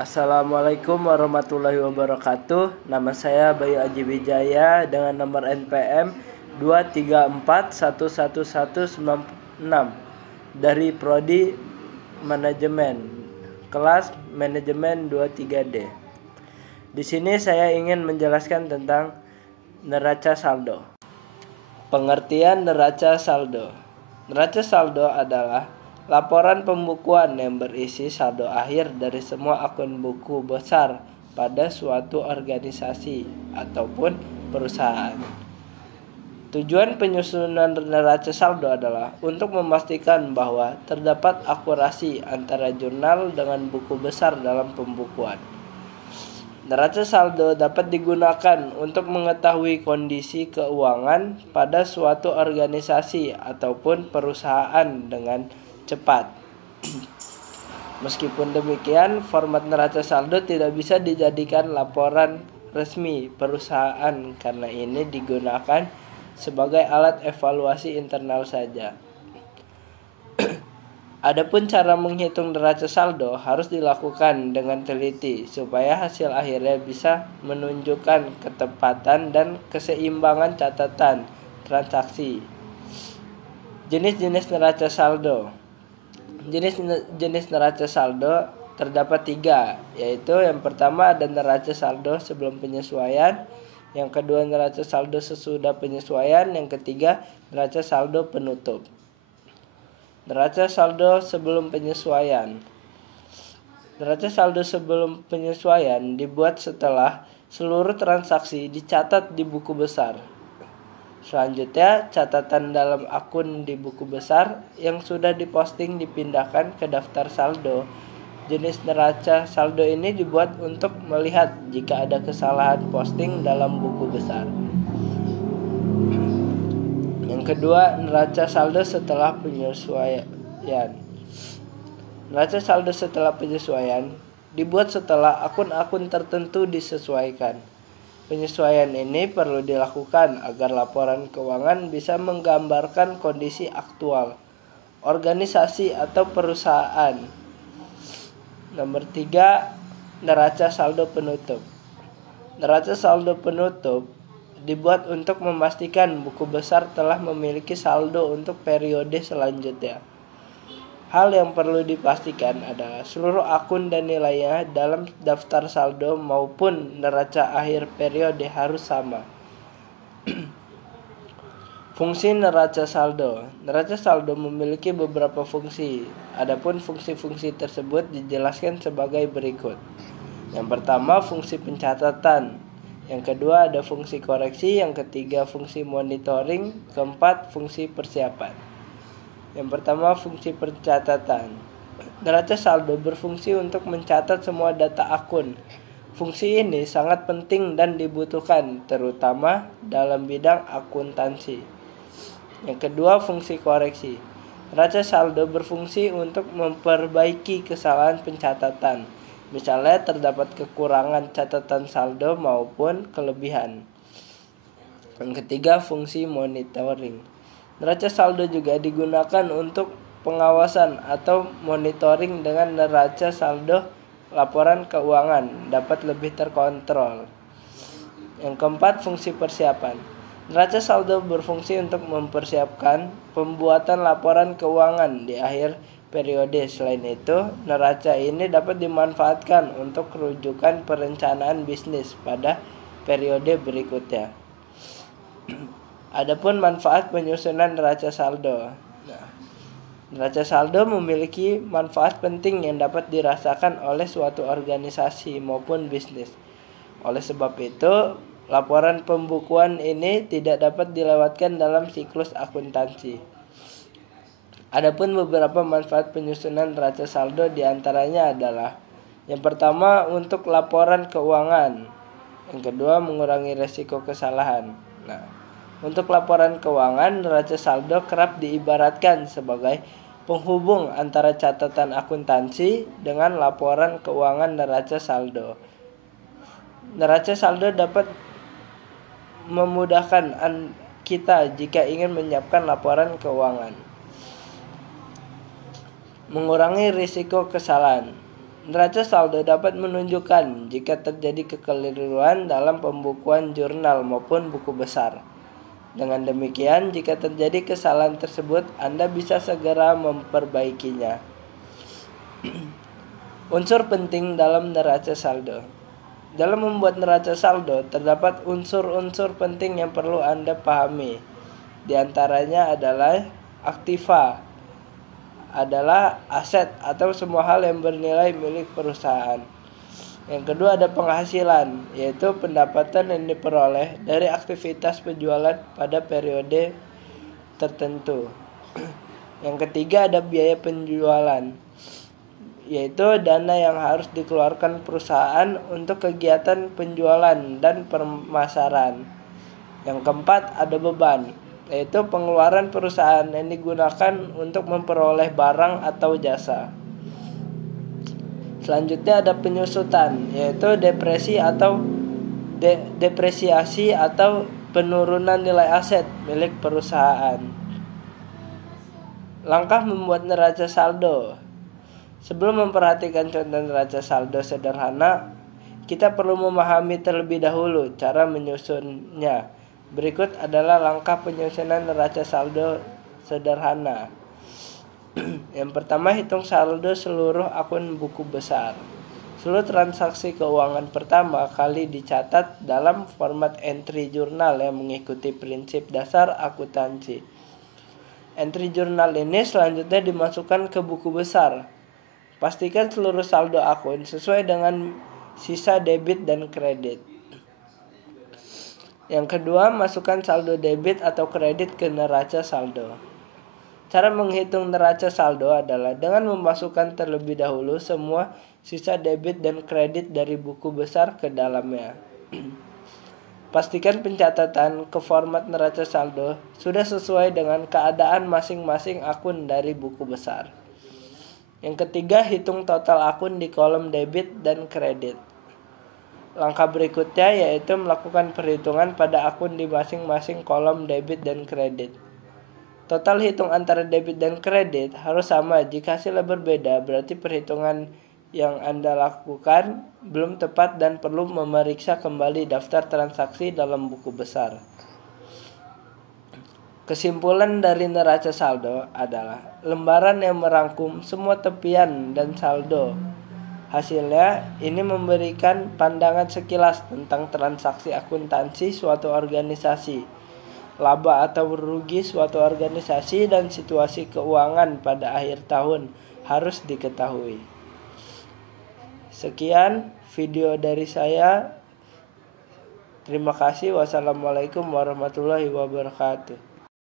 Assalamualaikum warahmatullahi wabarakatuh. Nama saya Bayu Aji Wijaya dengan nomor NPM 234111196 dari Prodi Manajemen, kelas Manajemen 23D. Di sini saya ingin menjelaskan tentang neraca saldo. Pengertian neraca saldo. Neraca saldo adalah laporan pembukuan yang berisi saldo akhir dari semua akun buku besar pada suatu organisasi ataupun perusahaan. Tujuan penyusunan neraca saldo adalah untuk memastikan bahwa terdapat akurasi antara jurnal dengan buku besar dalam pembukuan. Neraca saldo dapat digunakan untuk mengetahui kondisi keuangan pada suatu organisasi ataupun perusahaan dengan cepat. Meskipun demikian, format neraca saldo tidak bisa dijadikan laporan resmi perusahaan karena ini digunakan sebagai alat evaluasi internal saja. Adapun cara menghitung neraca saldo harus dilakukan dengan teliti supaya hasil akhirnya bisa menunjukkan ketepatan dan keseimbangan catatan transaksi. Jenis-jenis neraca saldo. Jenis neraca saldo terdapat 3, yaitu yang pertama ada neraca saldo sebelum penyesuaian, yang kedua neraca saldo sesudah penyesuaian, yang ketiga neraca saldo penutup. Neraca saldo sebelum penyesuaian. Neraca saldo sebelum penyesuaian dibuat setelah seluruh transaksi dicatat di buku besar. Selanjutnya, catatan dalam akun di buku besar yang sudah diposting dipindahkan ke daftar saldo. Jenis neraca saldo ini dibuat untuk melihat jika ada kesalahan posting dalam buku besar. Yang kedua, neraca saldo setelah penyesuaian. Neraca saldo setelah penyesuaian dibuat setelah akun-akun tertentu disesuaikan. Penyesuaian ini perlu dilakukan agar laporan keuangan bisa menggambarkan kondisi aktual organisasi atau perusahaan. Nomor 3, neraca saldo penutup. Neraca saldo penutup dibuat untuk memastikan buku besar telah memiliki saldo untuk periode selanjutnya. Hal yang perlu dipastikan adalah seluruh akun dan nilainya dalam daftar saldo maupun neraca akhir periode harus sama. Fungsi neraca saldo. Neraca saldo memiliki beberapa fungsi. Adapun fungsi-fungsi tersebut dijelaskan sebagai berikut. Yang pertama, fungsi pencatatan. Yang kedua, ada fungsi koreksi. Yang ketiga, fungsi monitoring. Keempat, fungsi persiapan. Yang pertama, fungsi pencatatan. Neraca saldo berfungsi untuk mencatat semua data akun. Fungsi ini sangat penting dan dibutuhkan, terutama dalam bidang akuntansi. Yang kedua, fungsi koreksi. Neraca saldo berfungsi untuk memperbaiki kesalahan pencatatan. Misalnya terdapat kekurangan catatan saldo maupun kelebihan. Yang ketiga, fungsi monitoring. Neraca saldo juga digunakan untuk pengawasan atau monitoring dengan neraca saldo laporan keuangan dapat lebih terkontrol. Yang keempat, fungsi persiapan. Neraca saldo berfungsi untuk mempersiapkan pembuatan laporan keuangan di akhir periode. Selain itu, neraca ini dapat dimanfaatkan untuk rujukan perencanaan bisnis pada periode berikutnya. Adapun manfaat penyusunan neraca saldo. Neraca saldo memiliki manfaat penting yang dapat dirasakan oleh suatu organisasi maupun bisnis. Oleh sebab itu, laporan pembukuan ini tidak dapat dilewatkan dalam siklus akuntansi. Adapun beberapa manfaat penyusunan neraca saldo diantaranya adalah: yang pertama, untuk laporan keuangan. Yang kedua, mengurangi resiko kesalahan. Untuk laporan keuangan, neraca saldo kerap diibaratkan sebagai penghubung antara catatan akuntansi dengan laporan keuangan neraca saldo. Neraca saldo dapat memudahkan kita jika ingin menyiapkan laporan keuangan. Mengurangi risiko kesalahan. Neraca saldo dapat menunjukkan jika terjadi kekeliruan dalam pembukuan jurnal maupun buku besar. Dengan demikian, jika terjadi kesalahan tersebut, Anda bisa segera memperbaikinya. Unsur penting dalam neraca saldo. Dalam membuat neraca saldo, terdapat unsur-unsur penting yang perlu Anda pahami. Di antaranya adalah aktiva, adalah aset atau semua hal yang bernilai milik perusahaan. Yang kedua ada penghasilan, yaitu pendapatan yang diperoleh dari aktivitas penjualan pada periode tertentu. Yang ketiga ada biaya penjualan, yaitu dana yang harus dikeluarkan perusahaan untuk kegiatan penjualan dan pemasaran. Yang keempat ada beban, yaitu pengeluaran perusahaan yang digunakan untuk memperoleh barang atau jasa. Selanjutnya ada penyusutan, yaitu depresiasi atau penurunan nilai aset milik perusahaan. Langkah membuat neraca saldo. Sebelum memperhatikan contoh neraca saldo sederhana, kita perlu memahami terlebih dahulu cara menyusunnya. Berikut adalah langkah penyusunan neraca saldo sederhana. Yang pertama, hitung saldo seluruh akun buku besar. Seluruh transaksi keuangan pertama kali dicatat dalam format entry jurnal yang mengikuti prinsip dasar akuntansi. Entry jurnal ini selanjutnya dimasukkan ke buku besar. Pastikan seluruh saldo akun sesuai dengan sisa debit dan kredit. Yang kedua, masukkan saldo debit atau kredit ke neraca saldo. Cara menghitung neraca saldo adalah dengan memasukkan terlebih dahulu semua sisa debit dan kredit dari buku besar ke dalamnya. Pastikan pencatatan ke format neraca saldo sudah sesuai dengan keadaan masing-masing akun dari buku besar. Yang ketiga, hitung total akun di kolom debit dan kredit. Langkah berikutnya yaitu melakukan perhitungan pada akun di masing-masing kolom debit dan kredit. Total hitung antara debit dan kredit harus sama. Jika hasilnya berbeda, berarti perhitungan yang Anda lakukan belum tepat dan perlu memeriksa kembali daftar transaksi dalam buku besar. Kesimpulan dari neraca saldo adalah lembaran yang merangkum semua tepian dan saldo. Hasilnya, ini memberikan pandangan sekilas tentang transaksi akuntansi suatu organisasi, laba atau rugi suatu organisasi, dan situasi keuangan pada akhir tahun harus diketahui. Sekian video dari saya. Terima kasih. Wassalamualaikum warahmatullahi wabarakatuh.